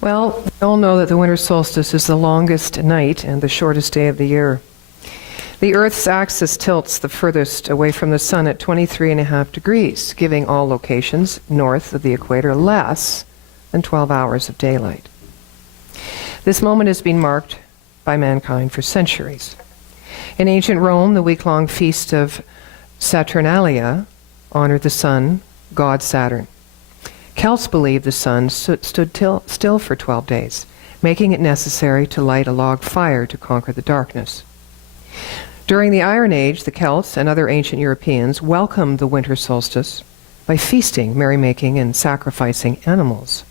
Well, we all know that the winter solstice is the longest night and the shortest day of the year. The Earth's axis tilts the furthest away from the sun at 23.5 degrees, giving all locations north of the equator less than 12 hours of daylight. This moment has been marked by mankind for centuries. In ancient Rome, the week-long feast of Saturnalia honored the sun, god Saturn. Celts believed the sun stood still for 12 days, making it necessary to light a log fire to conquer the darkness. During the Iron Age, the Celts and other ancient Europeans welcomed the winter solstice by feasting, merrymaking, and sacrificing animals.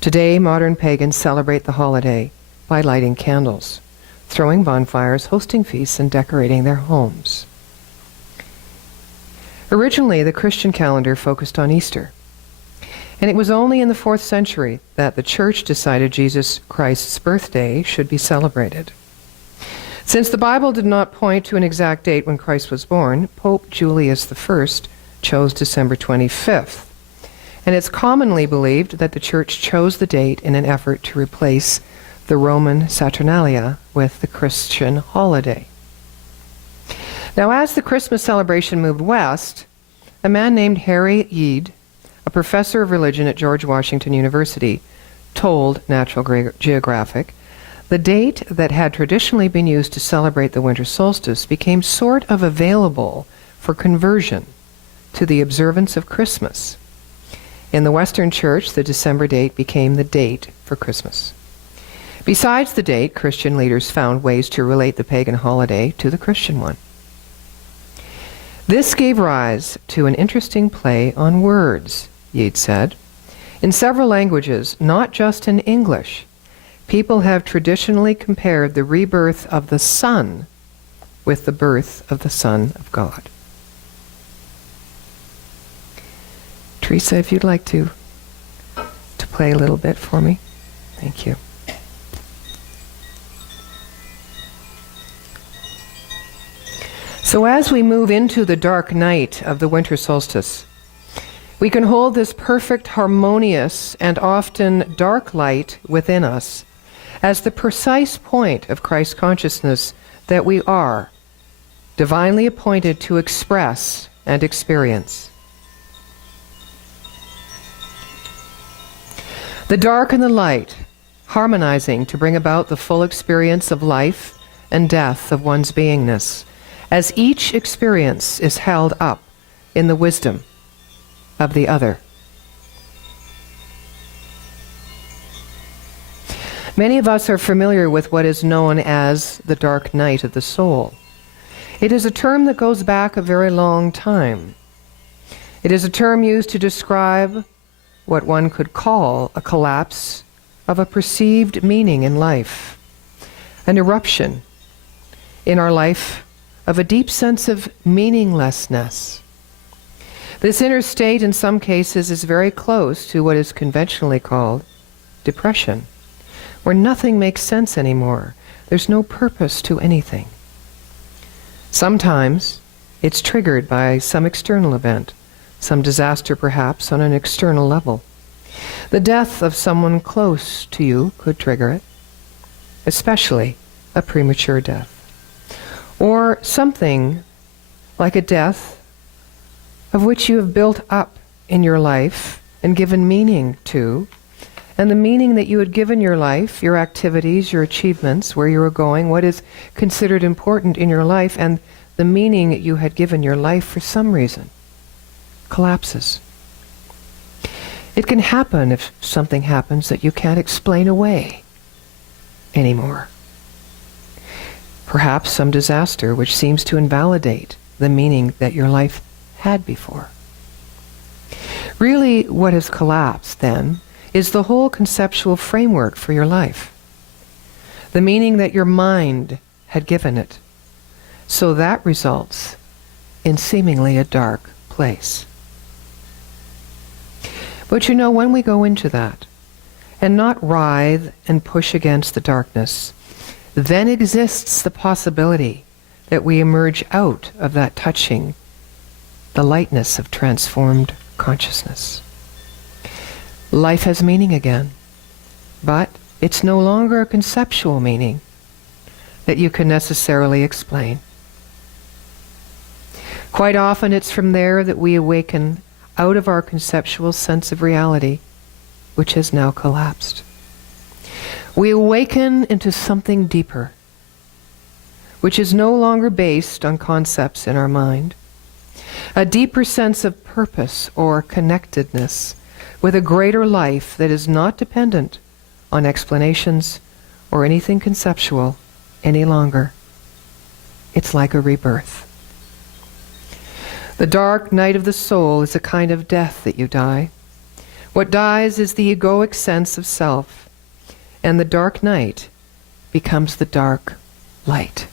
Today, modern pagans celebrate the holiday by lighting candles, throwing bonfires, hosting feasts, and decorating their homes. Originally, the Christian calendar focused on Easter. And it was only in the 4th century that the Church decided Jesus Christ's birthday should be celebrated. Since the Bible did not point to an exact date when Christ was born, Pope Julius I chose December 25th. And it's commonly believed that the Church chose the date in an effort to replace the Roman Saturnalia with the Christian holiday. Now, as the Christmas celebration moved west, a man named Harry Yead, a professor of religion at George Washington University, told National Geographic, the date that had traditionally been used to celebrate the winter solstice became sort of available for conversion to the observance of Christmas. In the Western Church, the December date became the date for Christmas. Besides the date, Christian leaders found ways to relate the pagan holiday to the Christian one. This gave rise to an interesting play on words, Yeats said. In several languages, not just in English, people have traditionally compared the rebirth of the sun with the birth of the Son of God. Teresa, if you'd like to play a little bit for me. Thank you. So as we move into the dark night of the winter solstice, we can hold this perfect, harmonious, and often dark light within us as the precise point of Christ consciousness that we are, divinely appointed to express and experience. The dark and the light, harmonizing to bring about the full experience of life and death of one's beingness, as each experience is held up in the wisdom of the other. Many of us are familiar with what is known as the dark night of the soul. It is a term that goes back a very long time. It is a term used to describe what one could call a collapse of a perceived meaning in life, an eruption in our life of a deep sense of meaninglessness. This inner state, in some cases, is very close to what is conventionally called depression, where nothing makes sense anymore. There's no purpose to anything. Sometimes it's triggered by some external event, some disaster perhaps on an external level. The death of someone close to you could trigger it, especially a premature death. Or something like a death of which you have built up in your life and given meaning to, and the meaning that you had given your life, your activities, your achievements, where you were going, what is considered important in your life, and the meaning you had given your life for some reason collapses. It can happen if something happens that you can't explain away anymore. Perhaps some disaster which seems to invalidate the meaning that your life had before. Really, what has collapsed, then, is the whole conceptual framework for your life, the meaning that your mind had given it. So that results in seemingly a dark place. But you know, when we go into that, and not writhe and push against the darkness, then exists the possibility that we emerge out of that touching the lightness of transformed consciousness. Life has meaning again. But it's no longer a conceptual meaning that you can necessarily explain. Quite often it's from there that we awaken out of our conceptual sense of reality, which has now collapsed. We awaken into something deeper, which is no longer based on concepts in our mind. A deeper sense of purpose or connectedness with a greater life that is not dependent on explanations or anything conceptual any longer. It's like a rebirth. The dark night of the soul is a kind of death that you die. What dies is the egoic sense of self, and the dark night becomes the dark light.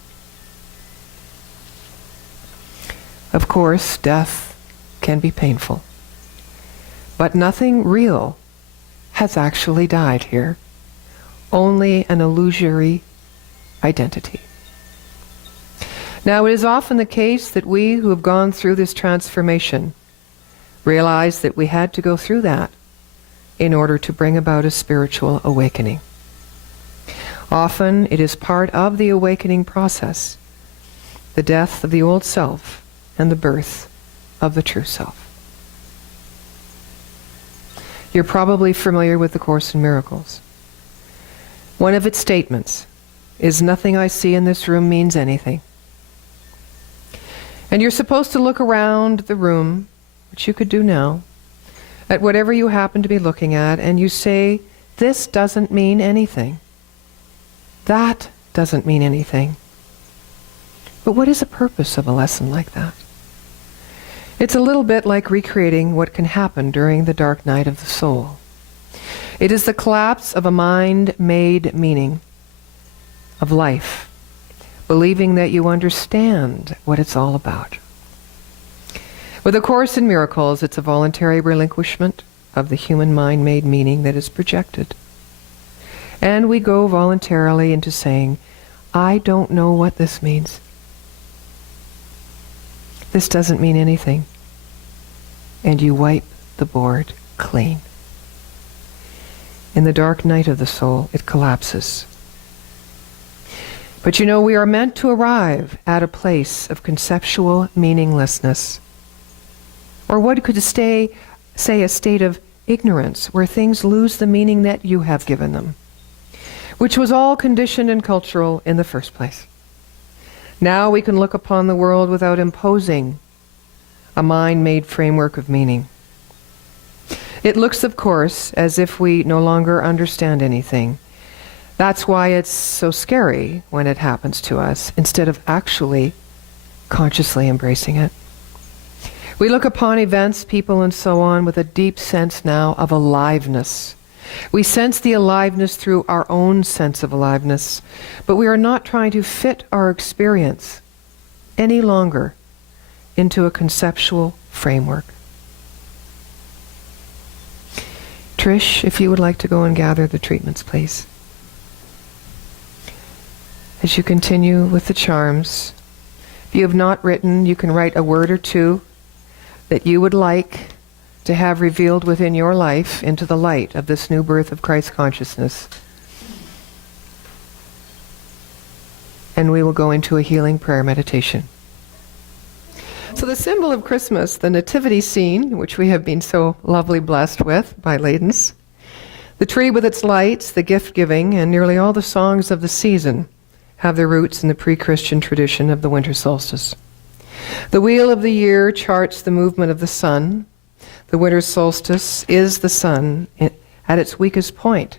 Of course, death can be painful, but nothing real has actually died here, only an illusory identity. Now, it is often the case that we who have gone through this transformation realize that we had to go through that in order to bring about a spiritual awakening. Often it is part of the awakening process, the death of the old self and the birth of the true self. You're probably familiar with the Course in Miracles. One of its statements is, "Nothing I see in this room means anything." And you're supposed to look around the room, which you could do now, at whatever you happen to be looking at, and you say, "This doesn't mean anything. That doesn't mean anything." But what is the purpose of a lesson like that? It's a little bit like recreating what can happen during the dark night of the soul. It is the collapse of a mind-made meaning of life, believing that you understand what it's all about. With A Course in Miracles, it's a voluntary relinquishment of the human mind-made meaning that is projected. And we go voluntarily into saying, "I don't know what this means. This doesn't mean anything." And you wipe the board clean. In the dark night of the soul, it collapses. But you know, we are meant to arrive at a place of conceptual meaninglessness. Or what could say a state of ignorance, where things lose the meaning that you have given them, which was all conditioned and cultural in the first place. Now we can look upon the world without imposing a mind-made framework of meaning. It looks, of course, as if we no longer understand anything. That's why it's so scary when it happens to us, instead of actually consciously embracing it. We look upon events, people, and so on with a deep sense now of aliveness. We sense the aliveness through our own sense of aliveness, but we are not trying to fit our experience any longer into a conceptual framework. Trish, if you would like to go and gather the treatments, please. As you continue with the charms, if you have not written, you can write a word or two that you would like to have revealed within your life into the light of this new birth of Christ consciousness. And we will go into a healing prayer meditation. So the symbol of Christmas, the nativity scene, which we have been so lovely blessed with by Ladens, the tree with its lights, the gift-giving, and nearly all the songs of the season have their roots in the pre-Christian tradition of the winter solstice. The wheel of the year charts the movement of the sun. The winter solstice is the sun at its weakest point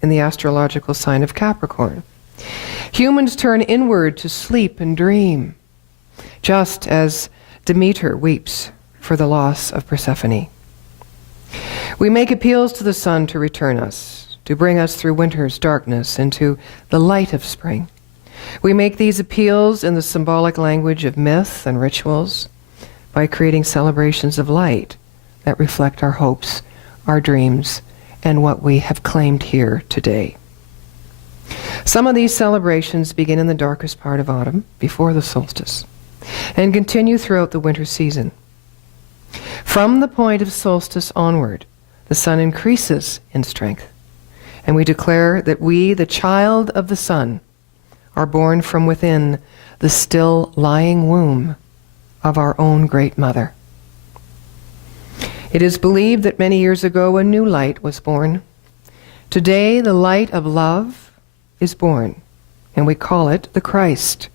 in the astrological sign of Capricorn. Humans turn inward to sleep and dream, just as Demeter weeps for the loss of Persephone. We make appeals to the sun to return us, to bring us through winter's darkness into the light of spring. We make these appeals in the symbolic language of myth and rituals by creating celebrations of light that reflect our hopes, our dreams, and what we have claimed here today. Some of these celebrations begin in the darkest part of autumn, before the solstice, and continue throughout the winter season. From the point of solstice onward, the sun increases in strength, And we declare that we, the child of the Son, are born from within the still lying womb of our own great mother. It is believed that many years ago a new light was born. Today the light of love is born, and we call it the Christ,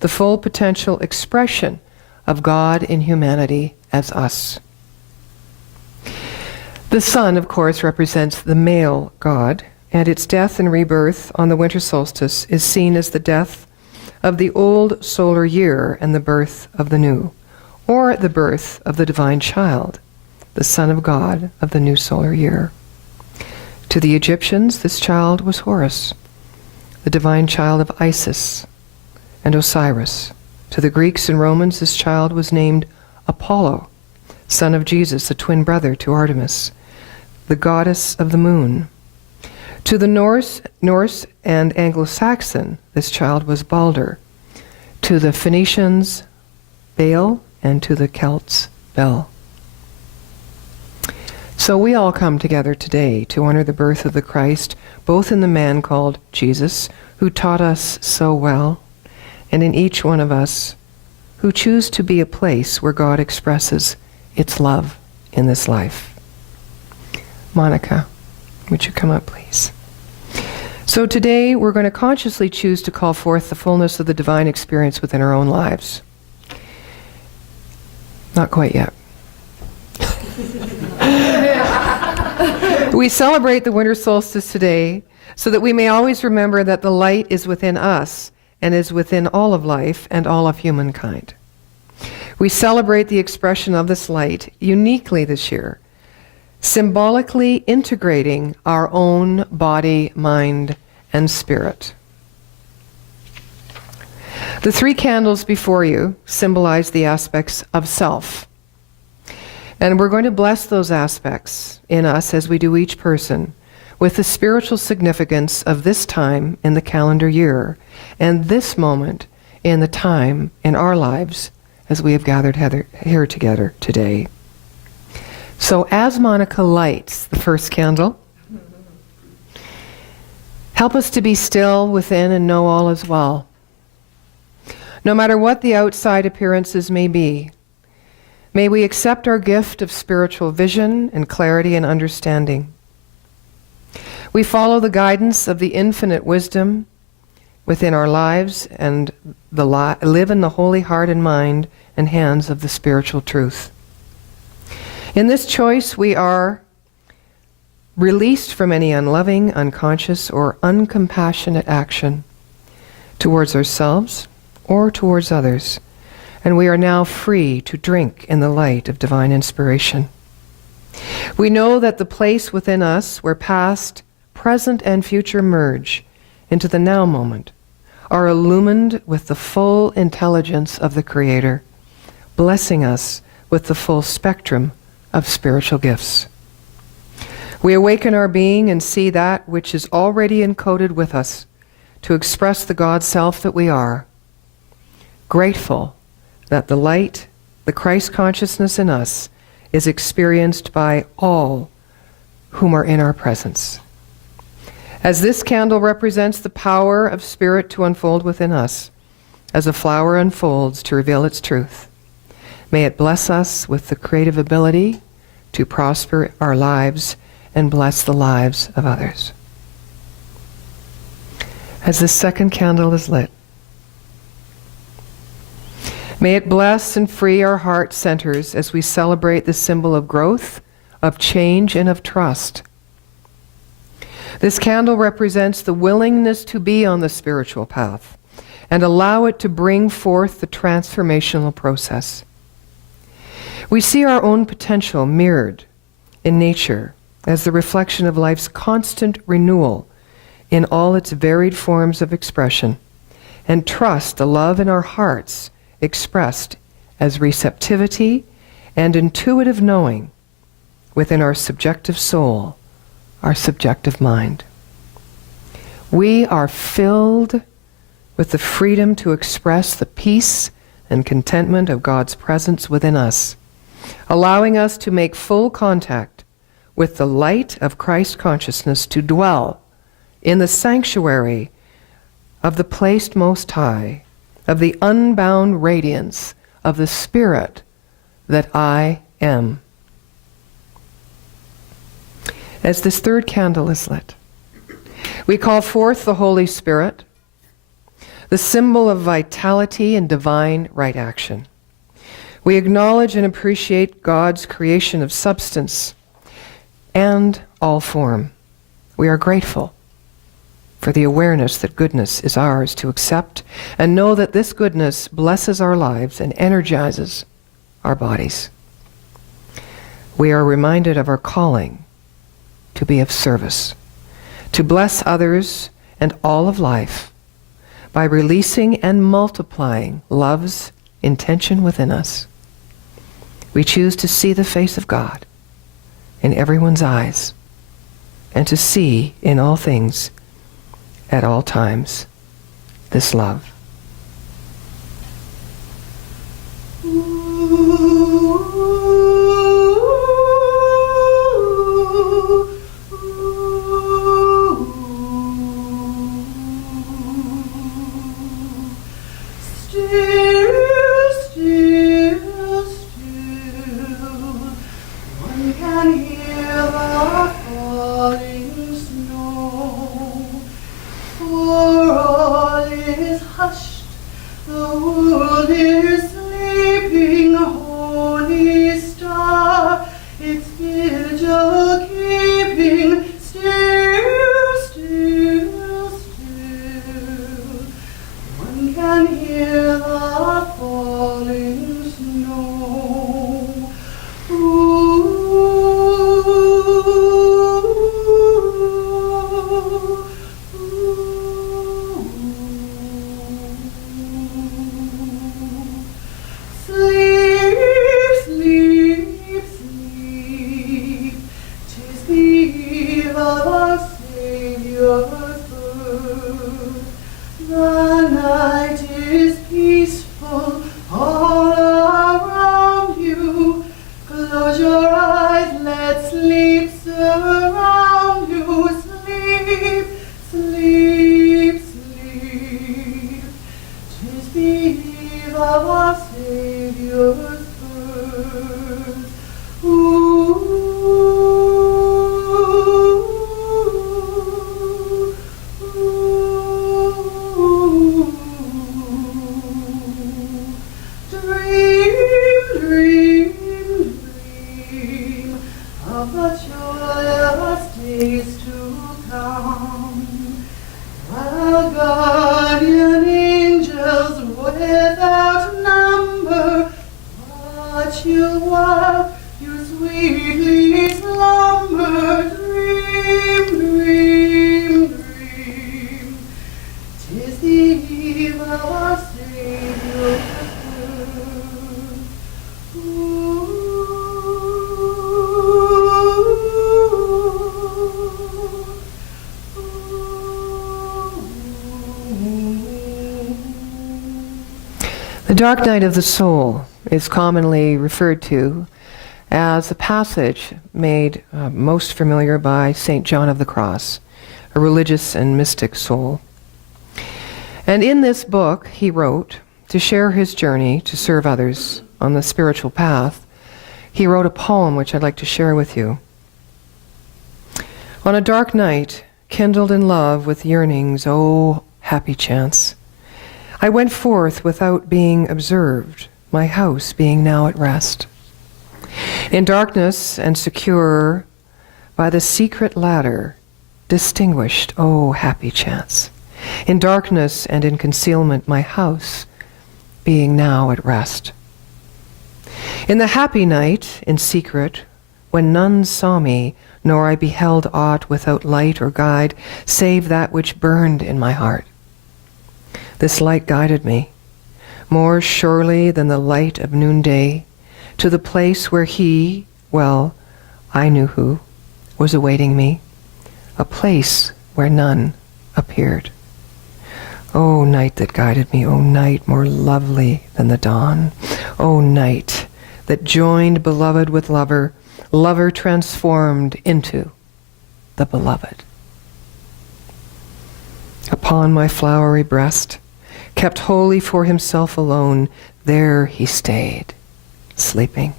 the full potential expression of God in humanity as us. The sun, of course, represents the male God, and its death and rebirth on the winter solstice is seen as the death of the old solar year and the birth of the new, or the birth of the divine child, the Son of God of the new solar year. To the Egyptians, this child was Horus, the divine child of Isis and Osiris. To the Greeks and Romans, this child was named Apollo, son of Jesus, a twin brother to Artemis, the goddess of the moon. To the Norse and Anglo-Saxon, this child was Balder. To the Phoenicians, Baal, and to the Celts, Bel. So we all come together today to honor the birth of the Christ, both in the man called Jesus, who taught us so well, and in each one of us who choose to be a place where God expresses its love in this life. Monica, would you come up, please? So today we're going to consciously choose to call forth the fullness of the divine experience within our own lives. Not quite yet. We celebrate the winter solstice today so that we may always remember that the light is within us and is within all of life and all of humankind. We celebrate the expression of this light uniquely this year, symbolically integrating our own body, mind, and spirit. The 3 candles before you symbolize the aspects of self. And we're going to bless those aspects in us, as we do each person, with the spiritual significance of this time in the calendar year and this moment in the time in our lives as we have gathered here together today. So as Monica lights the first candle, help us to be still within and know all is well. No matter what the outside appearances may be, may we accept our gift of spiritual vision and clarity and understanding. We follow the guidance of the infinite wisdom within our lives and live in the holy heart and mind and hands of the spiritual truth. In this choice, we are released from any unloving, unconscious, or uncompassionate action towards ourselves or towards others, and we are now free to drink in the light of divine inspiration. We know that the place within us where past, present, and future merge into the now moment are illumined with the full intelligence of the Creator, blessing us with the full spectrum of spiritual gifts. We awaken our being and see that which is already encoded with us to express the God self that we are, grateful that the light, the Christ consciousness in us, is experienced by all whom are in our presence. As this candle represents the power of Spirit to unfold within us, as a flower unfolds to reveal its truth, may it bless us with the creative ability to prosper our lives and bless the lives of others. As this second candle is lit, may it bless and free our heart centers as we celebrate the symbol of growth, of change, and of trust. This candle represents the willingness to be on the spiritual path and allow it to bring forth the transformational process. We see our own potential mirrored in nature as the reflection of life's constant renewal in all its varied forms of expression, and trust the love in our hearts expressed as receptivity and intuitive knowing within our subjective soul, our subjective mind. We are filled with the freedom to express the peace and contentment of God's presence within us, allowing us to make full contact with the light of Christ consciousness to dwell in the sanctuary of the placed Most High, of the unbound radiance of the Spirit that I am. As this third candle is lit, we call forth the Holy Spirit, the symbol of vitality and divine right action. We acknowledge and appreciate God's creation of substance and all form. We are grateful for the awareness that goodness is ours to accept and know that this goodness blesses our lives and energizes our bodies. We are reminded of our calling to be of service, to bless others and all of life by releasing and multiplying love's intention within us. We choose to see the face of God in everyone's eyes and to see in all things at all times this love. The dark night of the soul is commonly referred to as a passage made most familiar by St. John of the Cross, a religious and mystic soul. And in this book, he wrote, to share his journey to serve others on the spiritual path, he wrote a poem which I'd like to share with you. On a dark night, kindled in love with yearnings, oh, happy chance, I went forth without being observed, my house being now at rest. In darkness and secure by the secret ladder, distinguished, oh, happy chance. In darkness and in concealment, my house being now at rest. In the happy night, in secret, when none saw me, nor I beheld aught without light or guide, save that which burned in my heart. This light guided me, more surely than the light of noonday, to the place where he, well, I knew who, was awaiting me, a place where none appeared. O night that guided me, O night more lovely than the dawn, O night that joined beloved with lover, lover transformed into the beloved. Upon my flowery breast, kept holy for himself alone, there he stayed, sleeping,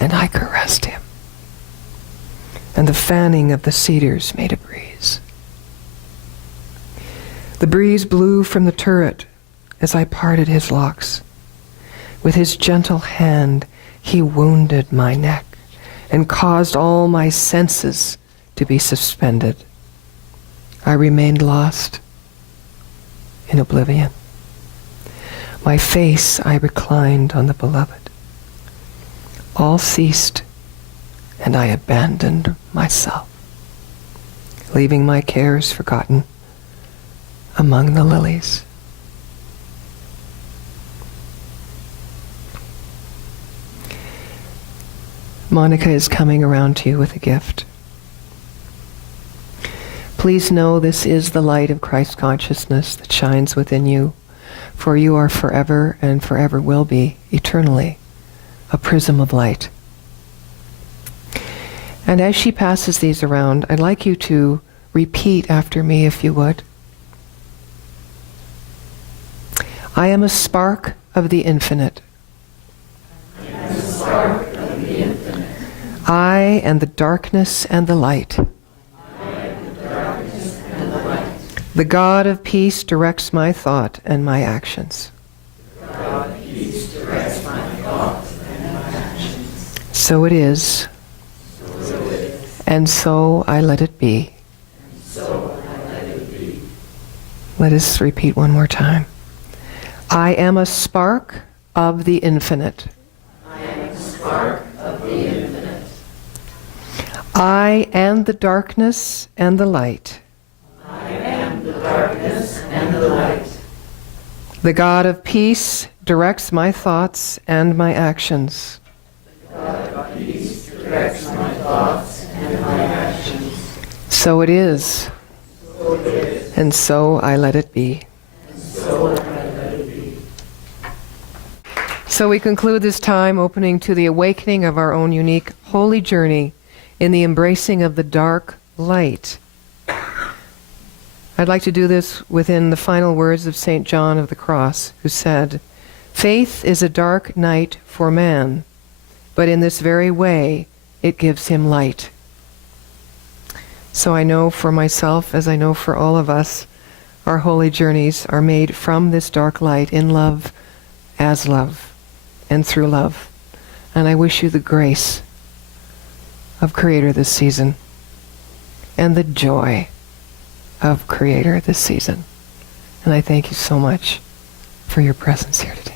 and I caressed him. And the fanning of the cedars made a breeze. The breeze blew from the turret as I parted his locks. With his gentle hand he wounded my neck and caused all my senses to be suspended. I remained lost in oblivion. My face I reclined on the beloved. All ceased, and I abandoned myself, leaving my cares forgotten among the lilies. Monica is coming around to you with a gift. Please know this is the light of Christ consciousness that shines within you, for you are forever and forever will be, eternally, a prism of light. And as she passes these around, I'd like you to repeat after me, if you would. I am a spark of the infinite. I am a spark of the infinite. I am the darkness and the light. I am the darkness and the light. The God of peace directs my thought and my actions. The God of peace directs my thoughts and my actions. So it is, So it is. and so I let it be. And so I let it be. Let us repeat one more time. I am a spark of the infinite. I am a spark of the infinite. I am the darkness and the light. I am the darkness and the light. The God of peace directs my thoughts and my actions. The God of peace directs my thoughts and my actions. So it is, So it is. and so I let it be. And so I let it be. So we conclude this time opening to the awakening of our own unique holy journey in the embracing of the dark light. I'd like to do this within the final words of St. John of the Cross, who said, "Faith is a dark night for man, but in this very way it gives him light." So I know for myself, as I know for all of us, our holy journeys are made from this dark light in love, as love, and through love. And I wish you the grace of Creator this season and the joy of Creator this season. And I thank you so much for your presence here today.